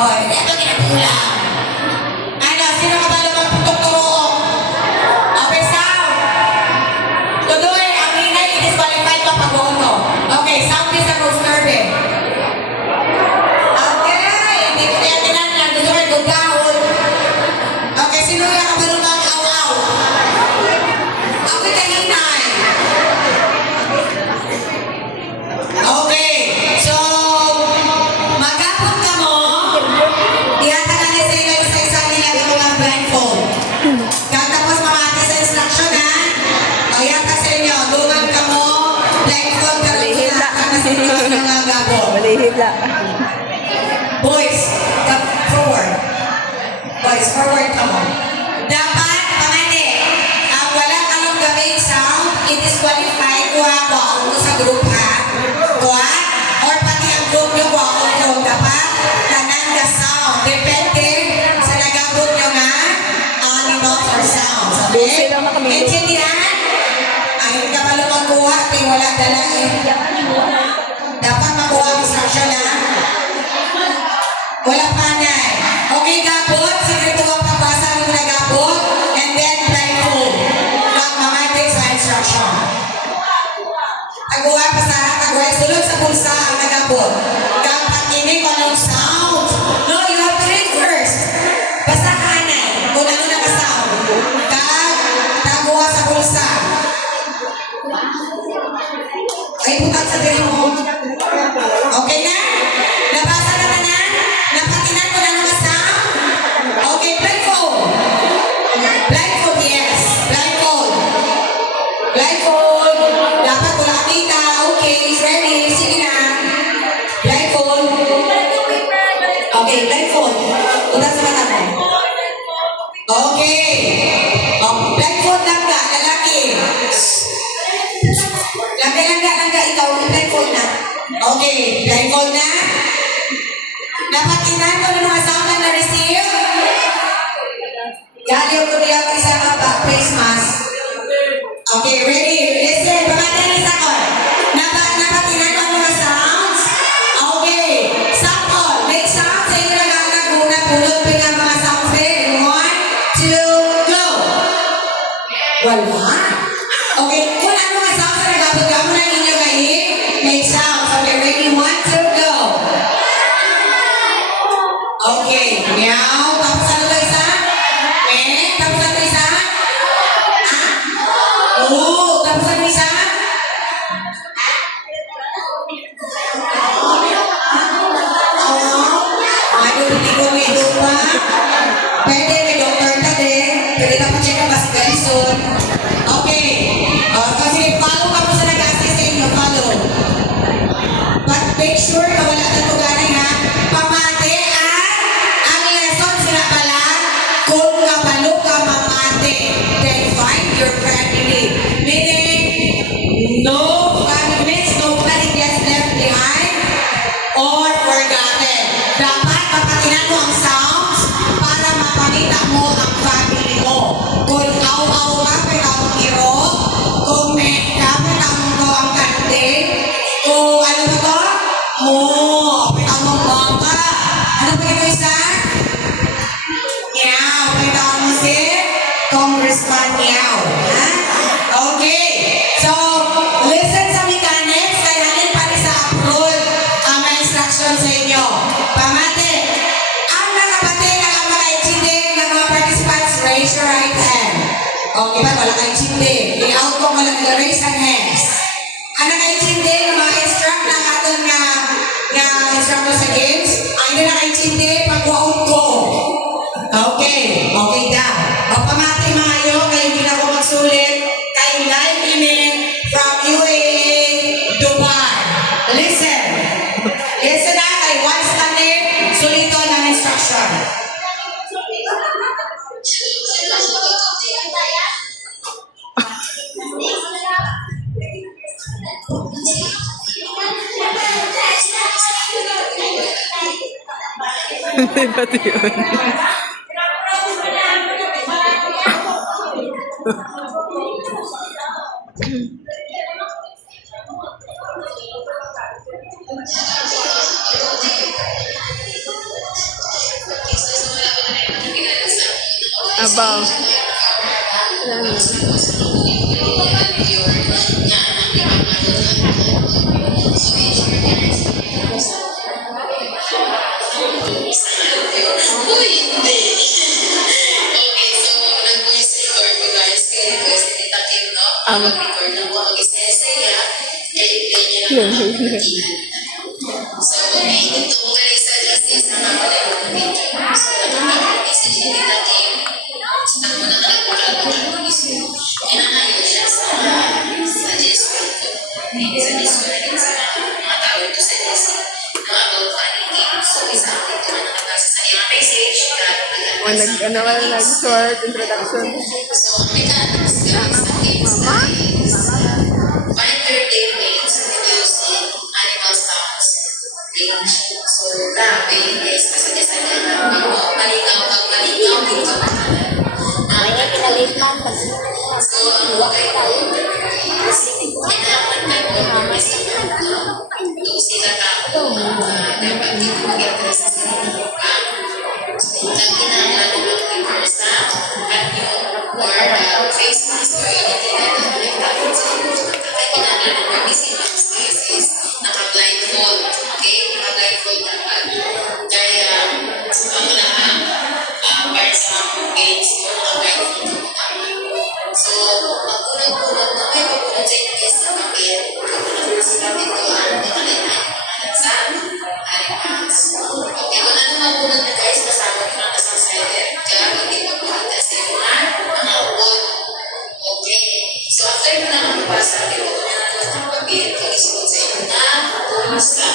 Oh, hindi ito kinapulang. Ano, sino ka ba naman putok-turoong? Okay, sound. Tuloy, ang hinay, i-disqualified ka pag-uno. Okay, sound is the most nervous. Okay, hindi ko kaya tinanyan. Gusto ko yung gugahon. Okay, sino yung kabalutang aw-aw? Okay, kahinay. Okay, so, magkapot ka mo. Ihata ka niya sa inyo isa-isa nila yung mga blindfold. Tapos mamati sa instruction, ha? O, ihata sa inyo. Luman ka mo. Blindfold ka rin. Malihila. Mga gabo. Malihila. Boys, forward. Boys, forward ka mo. Dapat, pamati, ang wala kalong gawing sound, i-disqualify ko ako sa group, ha? Kuha? Or pati ang group nyo ko ako nyo. Dapat, tanan ka sound. Depende sa nagabot nyo nga animals or sounds. Okay? Busi lang na kami. Intindihan? Ayun ka pala magkuha, di wala dala eh. Dapat makuha ang instruction, ha? Wala panay. Okay, gabot. Sikreto ang pagbasa ng nagabot. And then, blindfold. Not mamatic sa instruction. Taguha pa sa taguha. Sulod sa bulsa ang nagabot. Dapat ini ko ng sound. No, you have to read first. Basta kanay. Kung ano naka-sound. Taguha sa bulsa. Ay, putak sa diri mo. Okay na? Nabasa na tanan? Napatinan ko na mga sound? Okay, blindfold. Blindfold, yes. Blindfold. Blindfold. Dapat ko nakita. Okay, ready. Sige na. Blindfold. Okay, blindfold. Utak sa mata mo. Okay. Blindfold lang ka, lalaki. Langga, ikaw. Blindfold na. Okay, blindfold na. Napatinan ko na mga sound na na-receive. Galiw ko niya ko isa ka face mask. Okay, ready? Listen, pamatayin sa ko. Napatinan ko mga sounds. Okay, sample. Make sound sa inyo nagagaguna. Pulot pa nga mga sounds. Ready? 1, 2, go! Wala. Okay, kung ano mga sounds na nagabot ka mo na ninyo kayo, make sounds. Okay, ready? 1, 2, go! Okay, meow. Tapos ano ba isa? Tapos ano isa? Tapos ano isa? Ano, hindi ko may dupa. Pwede, may doktor ka din. Pwede ka pa check up as garison. Okay. Kasi follow ka po sa nag-assist sa inyo. Follow. But make sure na wala na tuganin, ha? Pamate ang lesson sila pala kung kabalo ka mamate, then find your family. Meaning, no arguments, nobody gets left behind or forgotten. Dapat mapatinan mo ang sounds para mapakita mo ang family mo. Kung aw-aw ka, pwede ang iro. Kung may kapit ang kante. Kung ano ba to? Pwede ang bangka. Ano pa ito isa? Meow. Pwede ang si Congressman Meow. Ha? Okay. So, listen sa mechanics. Kaya halin pa rin sa upload ang mga instruction sa inyo. Pamate, ang nakapate na ang mga itindi ng mga participants, raise your right hand. Okay ba? Wala kayo itindi. I-out ko mo lang raise ang hands. Ang nakaitindi ng mga instruct na aton nga instructor sa games, ang hindi nakaitindi, pag-waon ko. Okay. Okay da. O pamati mga iyo, kayo hindi na ako magsulit. Kayo live email from UAE, Dubai. Listen. Listen na, kay one standing, sulito ng instruction. Pati yun. Tabang. Uy, hindi. Okay, so nag-voice record ko guys. Kaya request ni Tita Kim, no? Mag-record ng mga isaya, i-play niya lang ang kapatihan. So, okay, dito ko guys sa justice na nakalay ko ng video. So, nakaka-message ni Tita Kim. Basta mo na nagpapalagod ng mismo. Inanayo siya sa GS ko. Sa GS ko na din sa mga tao ito sa GS na about funny games. So, isang dito na nakabasa sa iyong message. Nag-short introduction. So, ang mechanics guys sa games is find your teammates using animal sounds range. So, grabe guys, kasi na maligaw dito na so, ang wakay ko is kailangan na mag-message ito sila tao dapat dito mag-address sa sila kinahanglan ng mga sa anyo or face mask or anything na nag-reflect sa inyo. Kaya kinahanglan ng mga misipang spaces naka-blindfold. Okay? Naka-blindfold dapat. Kaya ang lahat para sa mga games mo, naka-blindfold dapat. So, mag-unod-unod na may pag-unod sa inyo guys na papel. Pag-unod na sila dito ang nakalain na sa animals. Okay, kung ano mag-unod na guys, kasama ko na sa cider. Kaya hindi magpakita sa iyo na mga wood. Okay. So, after mo na nakapasa, dito ko na ng papel, pag-isuot sa iyo na kumusta.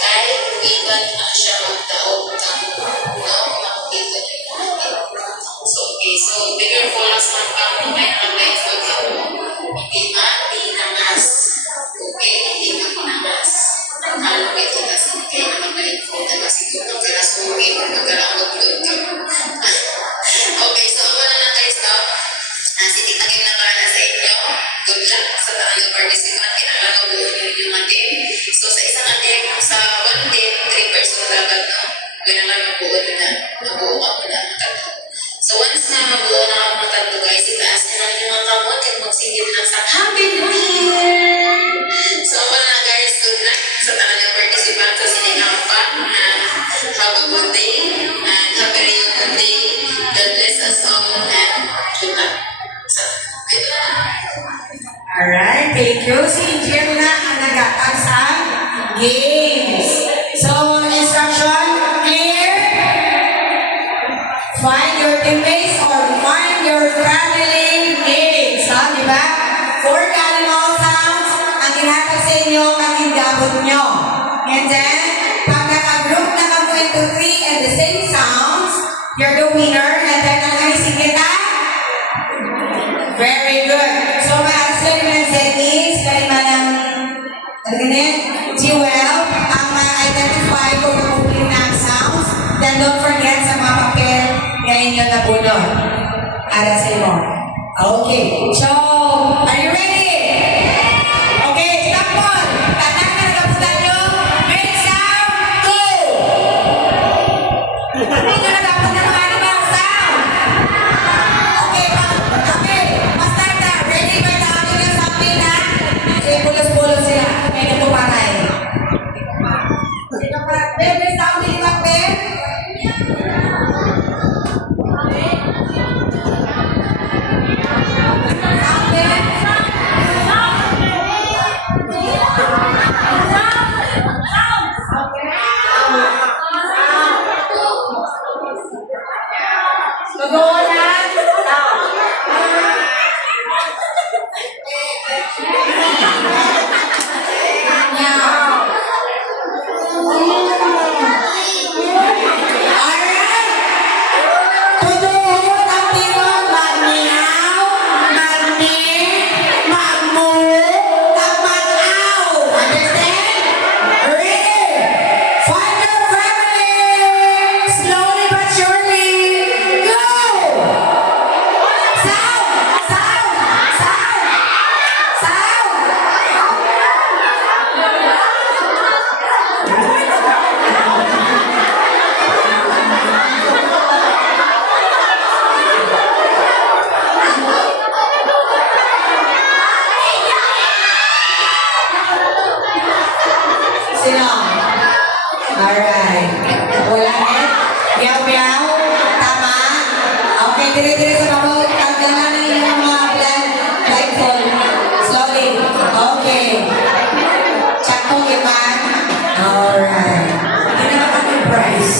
Kahit bigan na siya magdaog ng makapito niyo yung papel. So, okay. So, be careful lang sa mga pang may naka-blindfold ka mo. Hindi matinamas. Okay? Hindi matinamas. Kalau itu kasi kayak naka-blindfold na kasi kung magkarasungin o magkaramag-load ka. Okay, so wala na guys, no? Si Tita Kim na para sa inyo. Good luck sa taong participant. Kailangan mabuo nyo yung mga team. So sa isang team, sa one team, 3 person dapat, no? Kailangan mabuo nyo na. Mabuo ka mo na tatlo. So once na mabuo na ako mga tatlo guys, itaas nyo na yung mga kamot at magsingit lang sa Happy New Year! So wala na guys, good luck sa taong participant sa Sinigang pa. Have a good day and happy reunion day. God bless us all and good luck. So, good luck. Alright, thank you. Si Jill na ang nagatag sa games. So, instruction, clear? Find your teammates or find your family names. Ha, di ba? 4 animal sounds ang ginatag sa inyo ang hindabot nyo. And then, pag naka-group na kamo into 3 and the same sounds, you're the winner. And then, ang naisip kita? Very good. So, ma-answer naman sa is, kaya manang, Jewel, ang ma-identify kung nakumpli na ang sounds. Then, don't forget sa mga papel na inyo nabunod. Ara sa inyo. Okay. So, are you ready? Okay, stop po. Tatak na nagaputan nyo. Make sound 2. Hindi nyo nagaputan ng mga animal sound. Okay, basta na. Ready ba na kami ng sabi na? Bulos-bulos sila. May natuparay. Baby, sound din ba, Ben? Sound din? Tugon na. Yeah. dire-dire sa babaw. Tanggalan na yung mga blindfold. Slowly. Okay. Sakto, Iman. Alright. Hindi na naman yung price.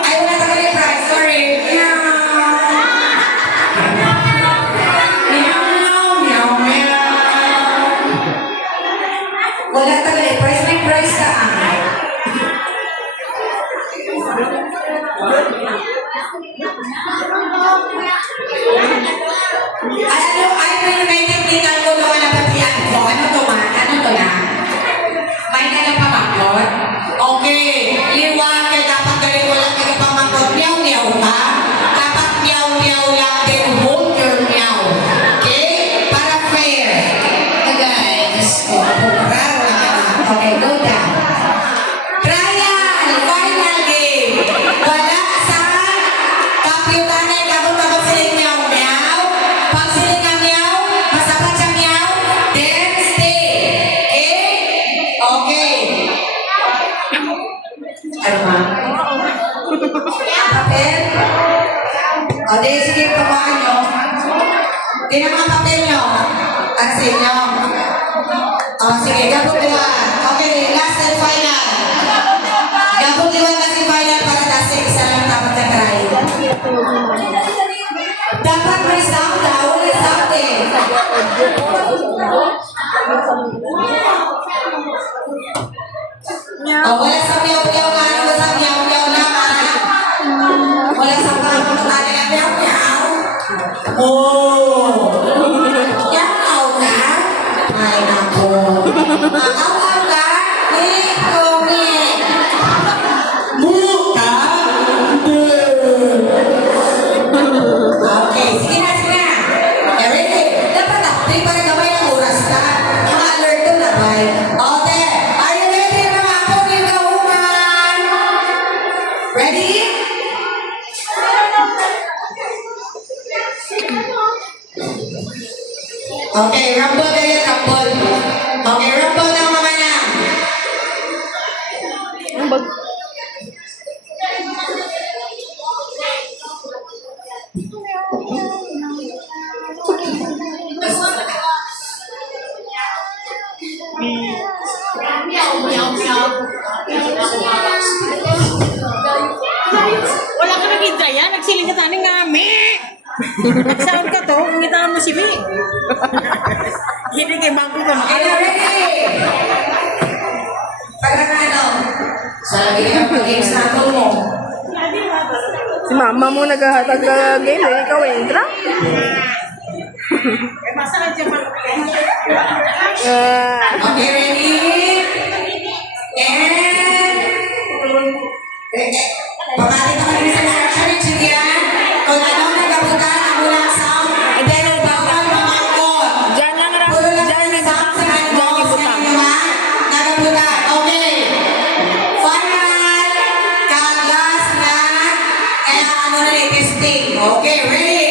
Ay, wala na yung price. Sorry. Meow. Meow, meow, meow. Wala talaga yung price. May price ka. Ay, may technical ko naman na patiyan ko. Ano to ma? Ano to na? May nagpapakot? Okay. Liwag kay dapat galing walang nagpapakot. Meow-meow ka. Dapat meow-meow lang din. Hold your meow. Okay? Para fair. Okay, guys. Raro na ka na. Okay, go down. Trial! Final game! Wala sa kapyutanay kapag siling meow-meow. Pag siling ang meow, masapat siya meow, then stay. Okay? Okay. Ano ba? Papel? O, di, sige, pabaan nyo. Di na mga papel nyo. Kasi nyo. O, sige, gabot-iwan. Okay, last and final. Gabot-iwan kasi final para kasi isa lang dapat na try. Dapat may sound daw. Wala sound eh. O, wala sa meow-meow na. Ano sa meow-meow na, para? Wala sa pangkutana na meow-meow. Oh! Meow ka? Ay, nako. Aw-aw ka? Ito, Muka? Okay, sige na, sige na. Ready? Dapat na, di para gamay ng oras ka. Mga alert to na, bay. Okay, are you ready mga poging kahuman? Ready? Okay, rumble na yan, rumble. Okay, rumble na mga na. Ang bag... Wala ka nakita yan. Nagsiling ka taning nga, me! Nagsaon ka to, ngitaan mo si me. Hindi kay bangko ko. Are you ready? Pagkakano? Sa lagi ng pag-games na ako mo. Si mama mo naghahatag ka game, eh. Ikaw entra? Eh, masarap siya pag Okay, ready? And... Pabalik ako rin sa instruction, Julian. Kung anong nagabutan ang ulang sound, and then ang bawal mamangkot. Diyan lang ra. Puro lang Diyan ang lang sound sa Diyan ano, yung sa butang. inyo ha? Nagabutan. Okay. Final. Kaglas na. Kaya ano na rin, testing. Okay, ready?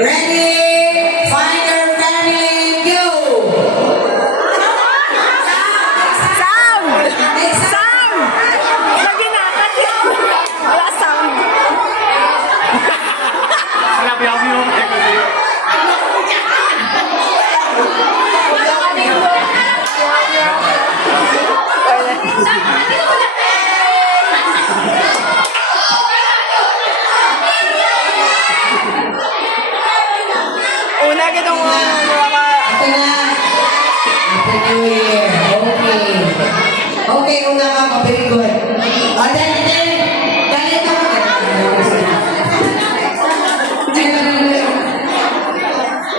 Ready? Find your family. Go! Sound! Sound! Lagi na. Wala sound. Una kitong mga Ito na. Happy New Year. Okay. Okay, una ka mo. Very good. O, dali ka mo.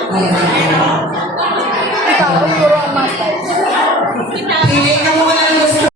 Ayan.